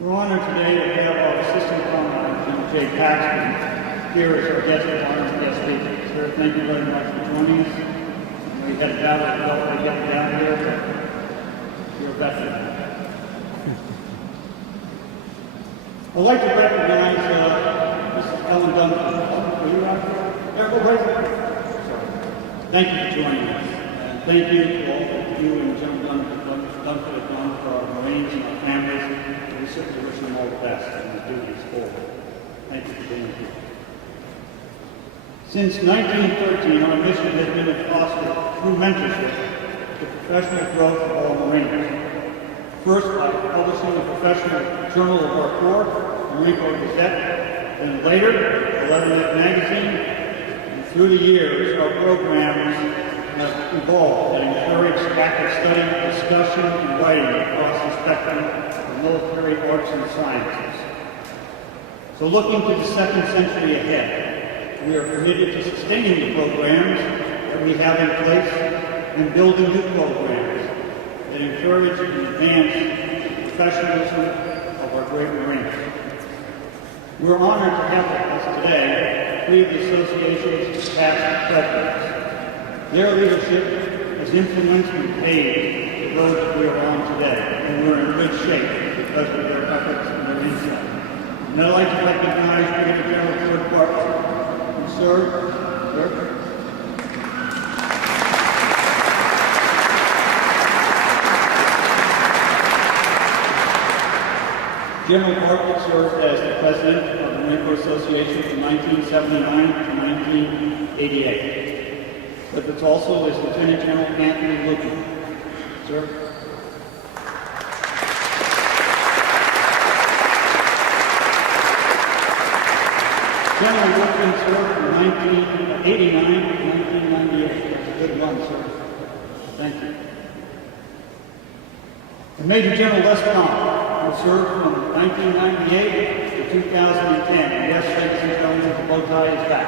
We're honored today to have our Assistant Commandant, General J. Paxton, here as our guest of honor and guest speaker. Sir, thank you very much for joining us. We had a battle to get down here, but you're a veteran. I'd like to recognize Mrs. Ellen Duncan. Are you out here? Yeah, go right. Thank you for joining us. And thank you to all of you and General Duncan have done for our Marines and our families. We certainly wish them all the best in the duties forward. Thank you for being here. Since 1913, our mission has been to foster through mentorship the professional growth of all Marines. First, by publishing a professional journal of our Corps, the Marine Corps Gazette, and later, the Letternet magazine. And through the years, our programs have evolved and encouraged active study, discussion, and writing across the spectrum of military arts and sciences. So looking to the second century ahead, we are committed to sustaining the programs that we have in place and building new programs that encourage and advance the professionalism of our great Marines. We're honored to have with us today three of the association's past presidents. Their leadership has influenced and paved the road that we are on today, and we're in good shape because of their efforts and their insight. And I'd like to recognize Brigadier General George Bartlett. Sir. General Bartlett served as the president of the Marine Corps Association from 1979 to 1988. But it's also as Lieutenant General Anthony Lucan. Sir. General Lucan served from 1989 to 1998. That's a good run, sir. Thank you. And Major General Les Palmer, who served from 1998 to 2010. And yes, ladies and gentlemen, the bow tie is back.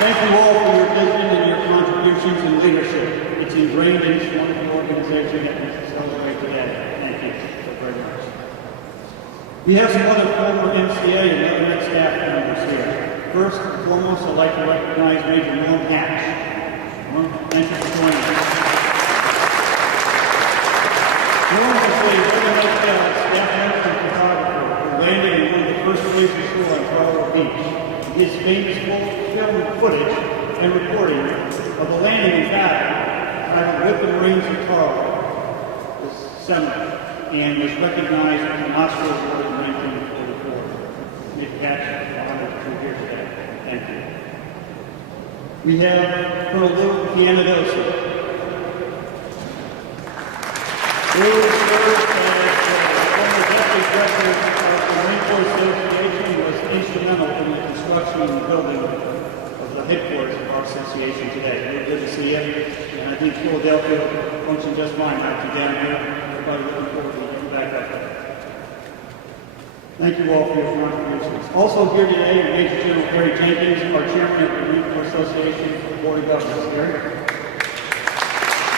Thank you all for your vision and your contributions and leadership. It's ingrained in each wonderful organization that we celebrate today. Thank you so very much. We have some other former MCA and other staff members here. First and foremost, I'd like to recognize Major Norm Hatch. Norm, thank you for joining us. Norm is a very staff member and photographer who landed in one of the first places ashore on Colorado Beach. His famous film footage and recording of the landing in battle titled With the Marines of Taro was seminal and was recognized with an Oscar Award in 1944. Nick Hatch, the honor to here today. Thank you. We have Colonel Lou Pianadosa. Lou served as former deputy director of the Marine Corps Association and was instrumental in the construction and building of the headquarters of our association today. Very good to see you. And I think Philadelphia functioned just fine after down here. Everybody looking forward to getting back up there. Thank you all for your contributions. Also here today, Major General Harry Jenkins, our chairman of the Marine Corps Association Board of Governors. Harry.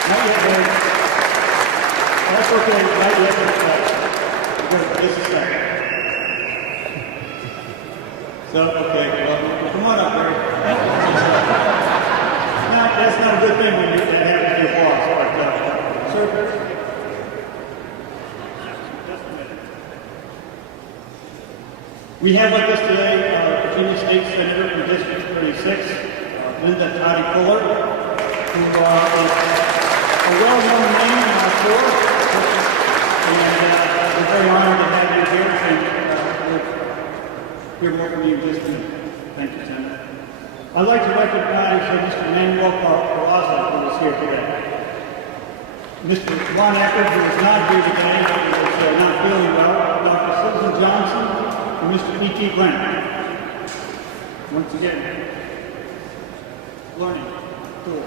Not yet, Harry. That's okay. Not yet. Good. Just a second. So, okay, well, come on up, Harry. Now, that's not a good thing when that happens to your boss. But, sir, just a minute. We have with us today Virginia State Senator from District 36, Linda Toddy Fuller, who is a well-known name in our Corps, and we're very honored to have you here. We're welcoming you this minute. Thank you, Senator. I'd like to recognize Mr. Manuel Peraza, who is here today. Mr. Ron Eckert, who is not here today, who is not feeling well. Dr. Susan Johnson, and Mr. P.T. Brent. Once again, learning, tool,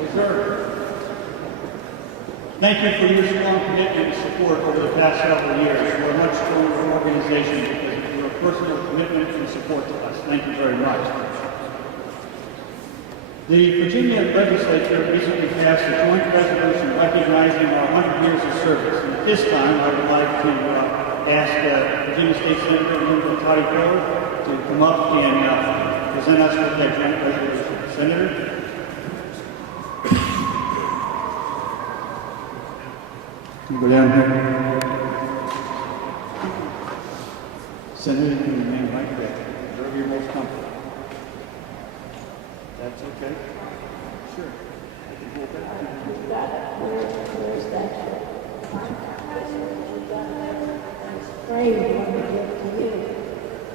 reserve. Thank you for your strong commitment and support over the past several years. We're a much stronger organization because of your personal commitment and support to us. Thank you very much. The Virginia legislature recently passed a joint resolution recognizing our 100 years of service. And at this time, I would like to ask Virginia State Senator Linda Toddy Taylor to come up and present us with that joint resolution. Senator? Go down here. Senator, you can remain right there, wherever you're most comfortable. That's okay. Sure. I can hold that. Where's that? It's framed when we give to you.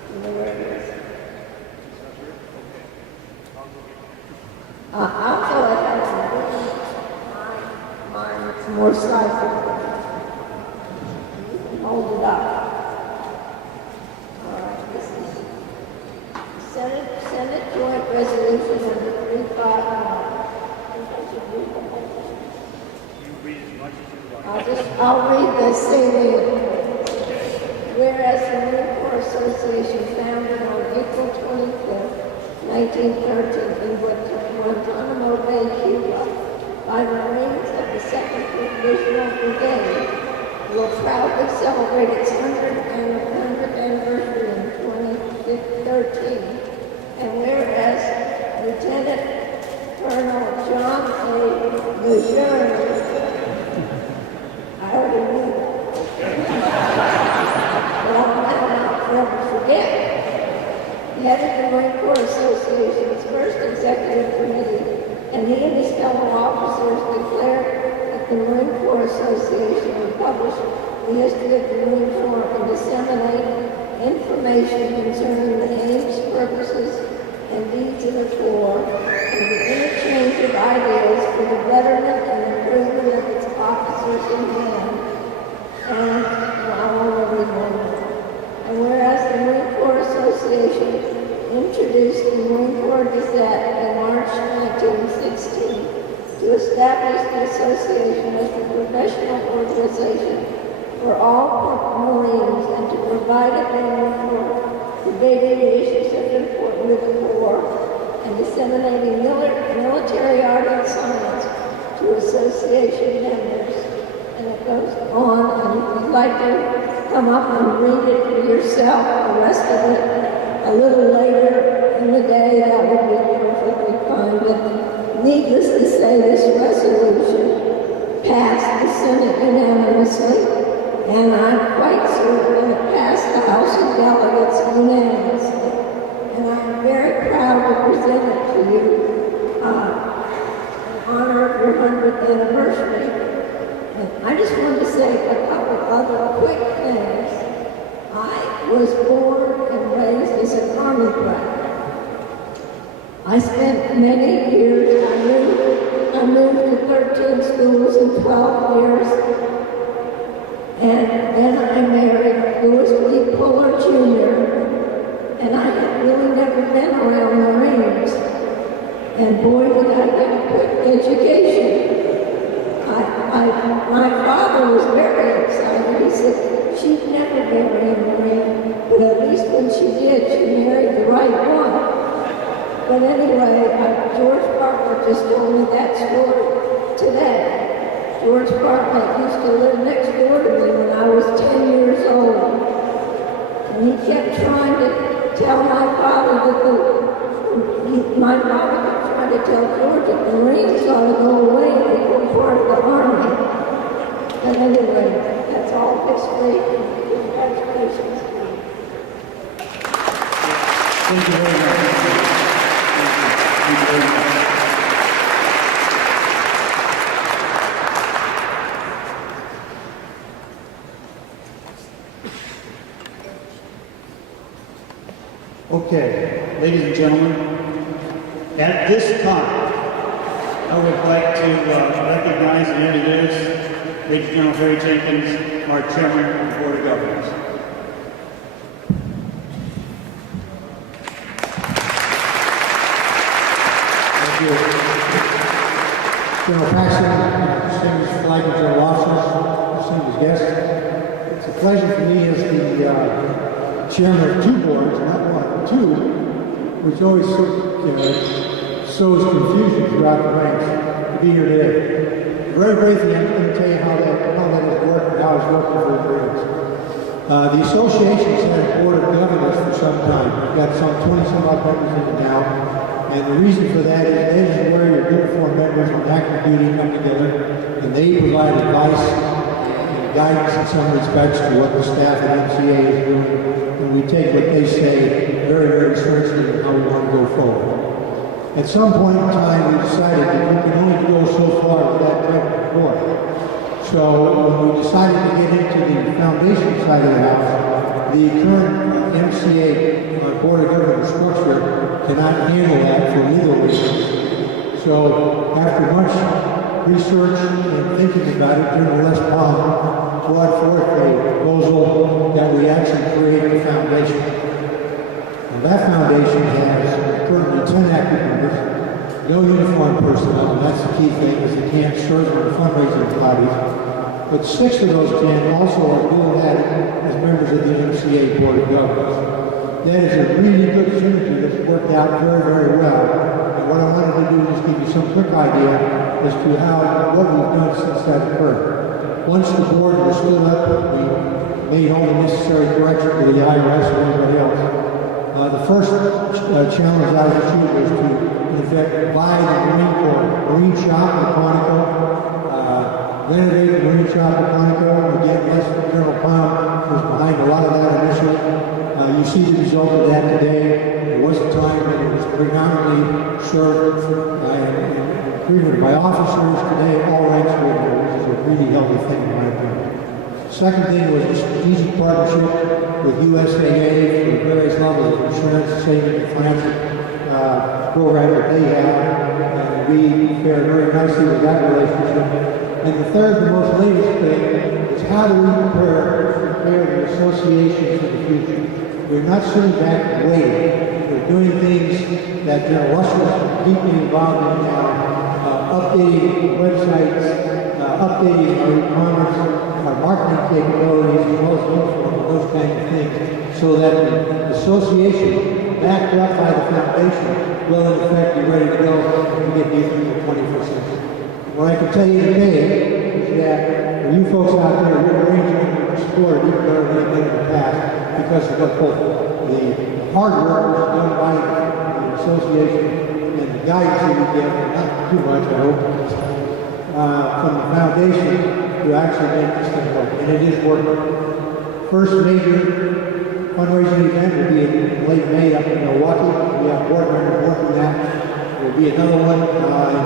You know where it is? I'll go ahead and mine. It's more sizable. You can hold it up. All right, this is Senate Joint Resolution number 351. I'll read the salient. Whereas the Marine Corps Association, founded on April 25th, 1913 in Guantanamo Bay, Cuba, by Marines of the 2nd Divisional Brigade, will proudly celebrate its 100th anniversary in 2013. And whereas Lieutenant Colonel John A. Lejeune, I already knew that. But I'll never forget. Headed the Marine Corps Association's first executive committee, and he and his fellow officers declared that the Marine Corps Association would publish the history of the Marine Corps and disseminate information concerning the aims, purposes, and deeds of the Corps, and the interchange of ideas for the betterment and improvement of its officers in hand. And I want to read one more. And whereas the Marine Corps Association introduced the Marine Corps Gazette in March 1916 to establish the association as a professional organization for all Marines and to provide a venue for debating the issues that are important to the Corps and disseminating military art and science to association members. And it goes on, and if you'd like to come up and read it for yourself, the rest of it, a little later in the day, that would be perfectly fine. But needless to say, this resolution passed the Senate unanimously, and I'm quite certain it passed the House of Delegates unanimously. And I'm very proud to present it to you in honor of your 100th anniversary. And I just wanted to say a couple other quick things. I was born and raised as a Army brat. I spent many years, I moved to 13 schools in 12 years, and then I married Louis B. Puller Jr., and I had really never been around Marines. And boy, did I get a quick education. My father was very excited. He said, she'd never marry a Marine, but at least when she did, she married the right one. But anyway, George Bartlett just told me that story today. George Bartlett used to live next door to me when I was 10 years old. And he kept trying to tell my father that my father kept trying to tell George that the Marines ought to go away and become part of the Army. But anyway, that's all history. Congratulations. Thank you very much. Thank you very much. Okay, ladies and gentlemen, at this time, I would like to recognize and introduce Major General Harry Jenkins, our Chairman of the Board of Governors. Thank you. General Paxton, distinguished flag and general officers, distinguished guests. It's a pleasure for me as the chairman of two boards, not one, but two, which always sows confusion throughout the ranks to be here today. Very briefly, I'm going to tell you how that has worked and how it's working for the Marines. The association's had a board of governors for some time. We've got some 20-some odd members in it now. And the reason for that is they is where your uniformed members on active duty come together, and they provide advice and guidance in some respects to what the staff at MCA is doing. And we take what they say very, very seriously and how we want to go forward. At some point in time, we decided that we can only go so far with that type of board. So when we decided to get into the foundation side of the house, the current MCA Board of Governors structure cannot handle that for legal reasons. So after much research and thinking about it, General Les Palm brought forth a proposal that we actually create a foundation. And that foundation has currently 10 active members, no uniformed personnel, and that's the key thing, is they can't serve in fundraising bodies. But 6 of those 10 also are dual-headed as members of the MCA Board of Governors. That is a really good synergy that's worked out very, very well. And what I wanted to do is give you some quick idea as to what we've done since that occurred. Once the board was stood up, we made all the necessary corrections to the IRS and everybody else. The first challenge I was achieved was to, in effect, buy the Marine shop in Quantico, renovate the Marine shop in Quantico. Again, General Palm was behind a lot of that initially. You see the result of that today. There was a time when it was predominantly served by officers. Today, all ranks were there, which is a really healthy thing in my opinion. Second thing was a strategic partnership with USAA for various levels of insurance, savings, and financial program that they have. And we fare very nicely with that relationship. And the third, the most latest thing, is how do we prepare the association for the future? We're not sitting back and waiting. We're doing things that General Russell is deeply involved in now, updating websites, updating our e-commerce, our marketing capabilities, as well as uniform, those kinds of things, so that the association, backed up by the foundation, will in effect be ready to go and get deep into the 21st century. What I can tell you today is that for you folks out there, you're arranging support even better than anything in the past, because of what the hard work was done by the association and the guidance that we get, not too much, I hope, from the foundation to actually make this thing work. And it is working. First major fundraising event will be in late May up in Milwaukee. We have board members working that. There will be another one in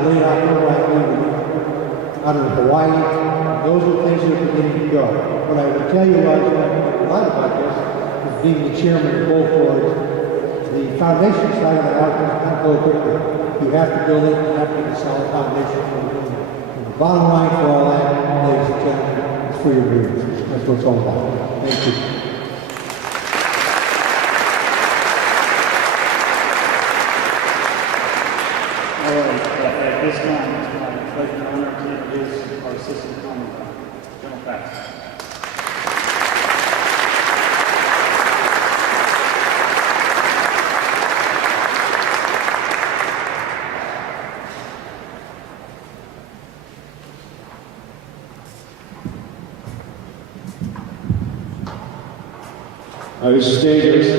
late October, I believe, out of Hawaii. Those are things that are beginning to go. What I would tell you a lot about this, being the chairman of both boards, the foundation side of the house does not go quickly. You have to build it, you have to get a solid foundation for it. And the bottom line for all that, ladies and gentlemen, is for your readers. That's what it's all about. Thank you. All right, at this time, it's my pleasure and honor to introduce our Assistant Commandant, General Fax. This is dangerous.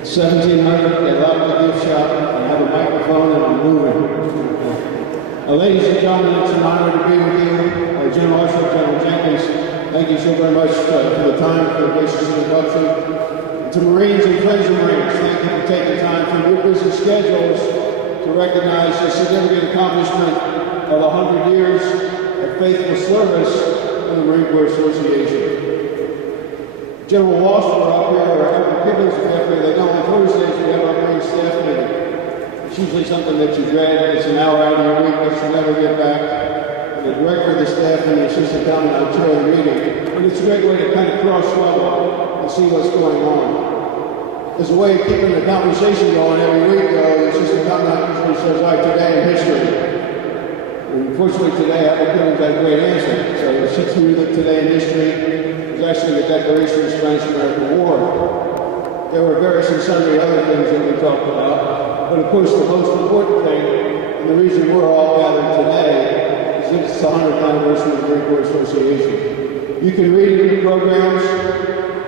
It's 1700, they lock the gift shop, I have a microphone and I'm moving. Ladies and gentlemen, it's an honor to be with you. General Usher, General Jenkins, thank you so very much for the time, for the gracious introduction. To Marines and friends of Marines, thank you for taking time from your busy schedules to recognize the significant accomplishment of 100 years of faithful service of the Marine Corps Association. General Walsh, we're up here, or Evan Pickens, they know on Thursdays we have our Marine staff meeting. It's usually something that you dread. It's an hour out of your week that you'll never get back. And the director of the staff and the assistant commandant chair of the meeting. And it's a great way to kind of cross-level and see what's going on. As a way of keeping the conversation going every week, though, the assistant commandant usually says, all right, today in history. And unfortunately today, I haven't got a great answer. So the 6 years of today in history, actually the declaration of the Spanish-American War. There were various and sundry other things that we talked about. But of course, the most important thing, and the reason we're all gathered today, is that it's the 100th anniversary of the Marine Corps Association. You can read it in the programs,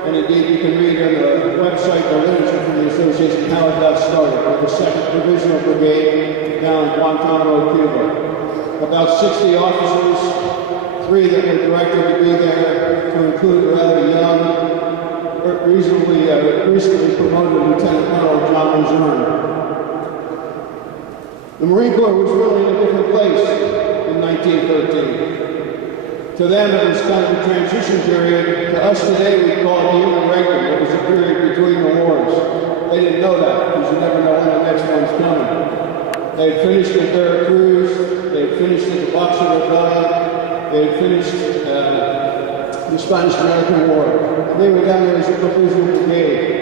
and indeed you can read on the website the literature from the association how it got started with the 2nd Divisional Brigade down in Guantanamo, Cuba. About 60 officers, 3 that were directed to be there, to include a rather young, recently promoted Lieutenant Colonel John Luzerne. The Marine Corps was really in a different place in 1913. To them, it was kind of a transition period. To us today, we call it the interregnum. It was a period between the wars. They didn't know that, because you never know when the next one's coming. They had finished at Veracruz, they had finished at the Boxer Rebellion, they had finished the Spanish-American War. And they were down there as a provisional brigade.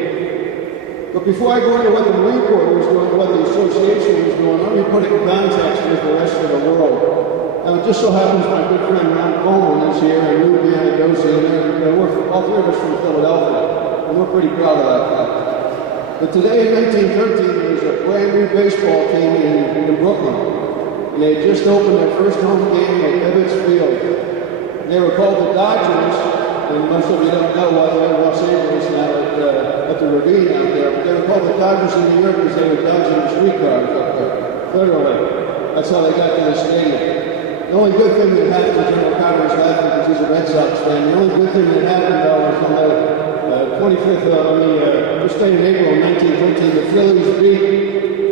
But before I go into what the Marine Corps was doing, what the association was doing, let me put it in context with the rest of the world. Now, it just so happens my good friend Ron Coleman is here, and Lou Bianadosi, and we're all 3 of us from Philadelphia, and we're pretty proud of that fact. But today in 1913, there was a brand new baseball team in Brooklyn, and they had just opened their first home game at Ebbets Field. They were called the Dodgers, and most of you don't know why they're in Los Angeles now at the ravine out there, but they were called the Dodgers in New York because they were dodging the streetcars up there, literally. That's how they got to the stadium. The only good thing that happened to General Connor's laughing because he's a Red Sox fan. The only good thing that happened, though, was on the 25th of the day in April of 1913, the Phillies beat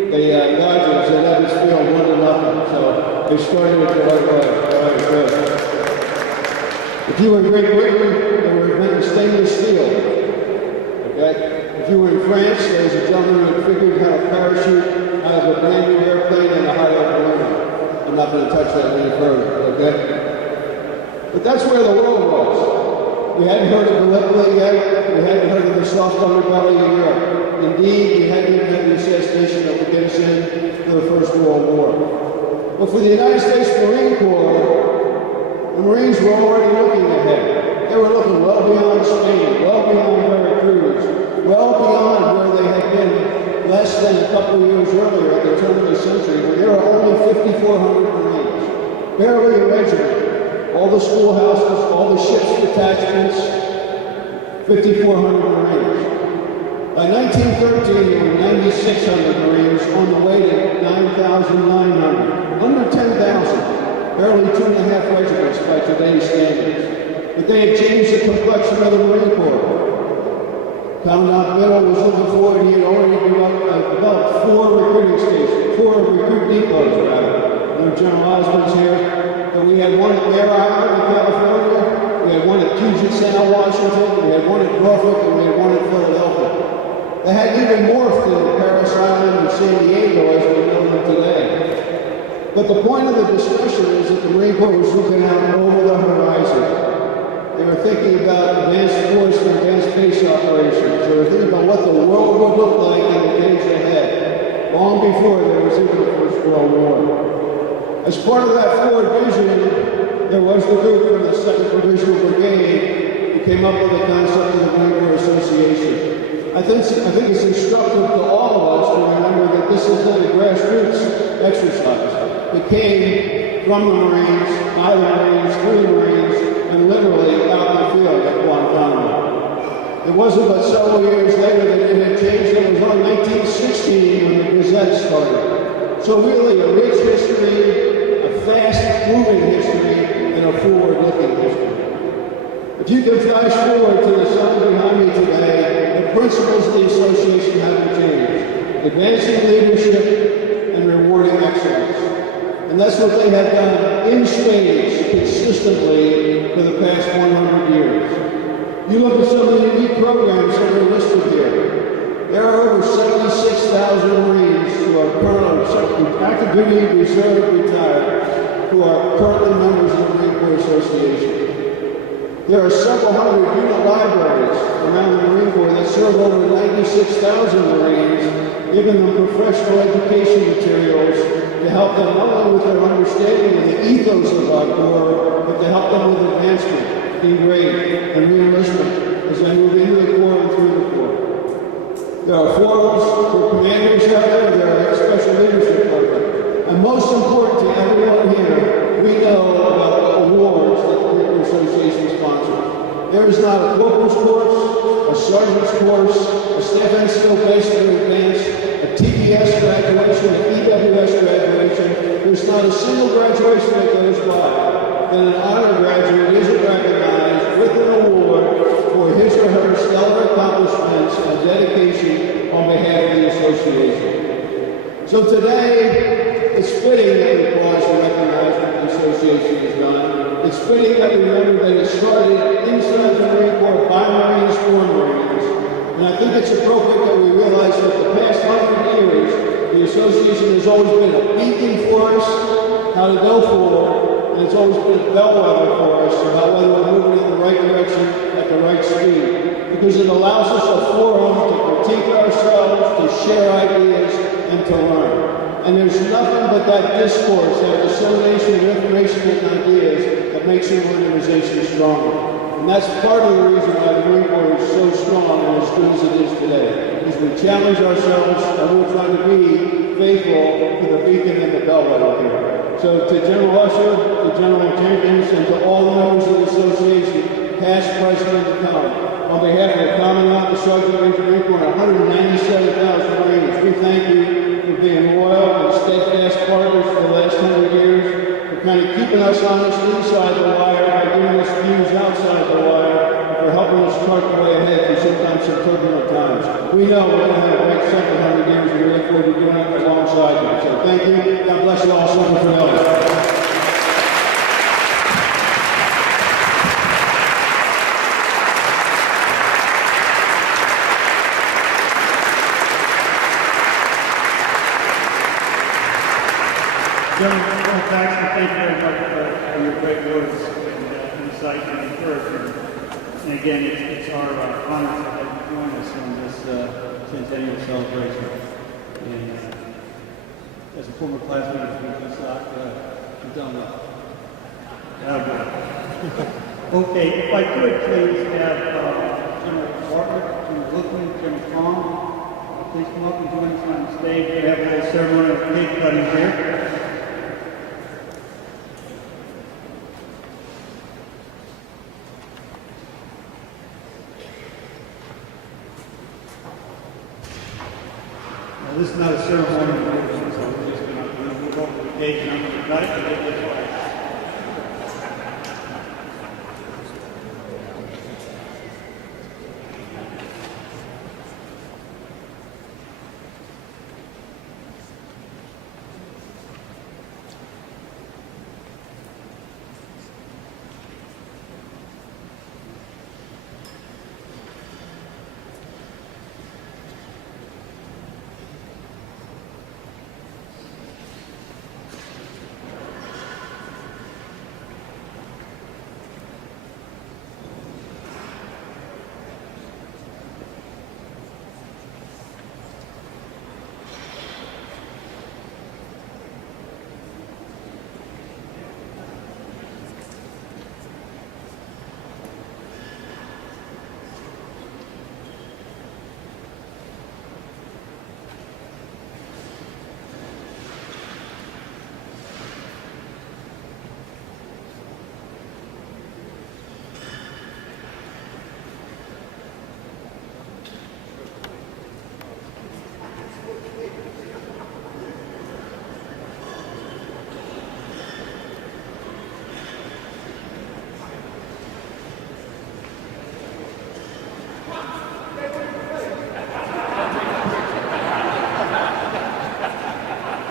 the Dodgers at Ebbets Field 1-0. So they started it the right way. All right, good. If you were in Great Britain, they were inventing stainless steel. Okay? If you were in France, there was a gentleman who had figured how to parachute out of a brand new airplane and a hot air balloon. I'm not going to touch that any further, okay? But that's where the world was. We hadn't heard of Gallipoli yet. We hadn't heard of the soft underbelly in Europe. Indeed, we hadn't even had the assassination that would get us in for the First World War. But for the United States Marine Corps, the Marines were already looking ahead. They were looking well beyond Spain, well beyond Veracruz, well beyond where they had been less than a couple of years earlier at the turn of the century, when there were only 5,400 Marines, barely a regiment. All the schoolhouses, all the ships detachments, 5,400 Marines. By 1913, there were 9,600 Marines on the way to 9,900, under 10,000, barely 2.5 regiments by today's standards. But they had changed the complexion of the Marine Corps. Commandant Biddle was looking forward. He had already developed 4 recruiting stations, 4 recruit depots, rather. General Osmond's here. But we had one at Mare Island in California. We had one at Puget Sound, Washington. We had one at Norfolk, and we had one at Philadelphia. They had even morphed into Paris Island and San Diego as we know them today. But the point of the discussion is that the Marine Corps was looking out over the horizon. They were thinking about advanced force and advanced base operations. They were thinking about what the world would look like in the days ahead, long before there was even the First World War. As part of that forward vision, there was the group from the 2nd Divisional Brigade who came up with the concept of the Marine Corps Association. I think it's instructive to all of us to remember that this is not a grassroots exercise. It came from the Marines, by the Marines, through the Marines, and literally out in the field at Guantanamo. It wasn't but several years later that it had changed. It was on 1916 when the Gazette started. So really a rich history, a fast-moving history, and a forward-looking history. If you can flash forward to the sun behind me today, the principles of the association haven't changed. Advancing leadership and rewarding excellence. And that's what they have done in spades consistently for the past 100 years. You look at some of the unique programs that are listed here. There are over 76,000 Marines who are currently active duty, reserve, retired, who are currently members of the Marine Corps Association. There are several hundred unit libraries around the Marine Corps that serve over 96,000 Marines, giving them professional education materials to help them not only with their understanding of the ethos of our Corps, but to help them with advancement, degrade, and re-enlistment as they move into the Corps and through the Corps. There are forums for commanders out there. There are special leadership programs. And most important to everyone here, we know about the awards that the Marine Corps Association sponsors. There is not a corporal's course, a sergeant's course, a staff and skill basic or advanced, a TPS graduation, an EWS graduation. There's not a single graduation that goes by that an honor graduate isn't recognized with an award for his or her stellar accomplishments and dedication on behalf of the association. So today, it's fitting that we pause to recognize what the association has done. It's fitting that we remember that it started inside the Marine Corps by Marines for Marines. And I think it's appropriate that we realize that the past 100 years, the association has always been a beacon for us how to go forward, and it's always been a bellwether for us about whether we're moving in the right direction at the right speed. Because it allows us a forum to critique ourselves, to share ideas, and to learn. And there's nothing but that discourse, that dissemination of information and ideas that makes an organization stronger. And that's part of the reason why the Marine Corps is so strong and as good as it is today. Is we challenge ourselves and we're trying to be faithful to the beacon and the bellwether here. So to General Usher, to General Jenkins, and to all the members of the association, past, present, and to come, on behalf of the Commandant, the Sergeant Major Marine Corps, and 197,000 Marines, we thank you for being loyal and steadfast partners for the last 100 years, for kind of keeping us honest inside the wire by giving us views outside the wire, and for helping us chart the way ahead through sometimes some turbulent times. We know we're going to have a great second 100 years, and we look forward to doing it alongside you. So thank you. God bless you all. Super for those. General Paxton, thank you very much for your great words and insight and encouragement. And again, it's our honor to have you join us on this centennial celebration. And as a former classmate of Steve Stock, you've done well. Okay, if I could please have General Bartlett, General Goodwin, General Fong, please come up and join us on the stage. We have a little ceremonial cake cutting here. This is not a ceremony, so we're just going to move over the cake and I'm going to cut it and get this way.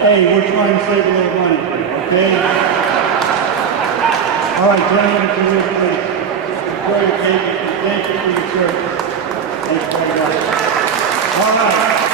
Hey, we're trying to save a little money, okay? All right, gentlemen, if you would please. Enjoy your cake. Thank you for your service. Thank you very much. All right.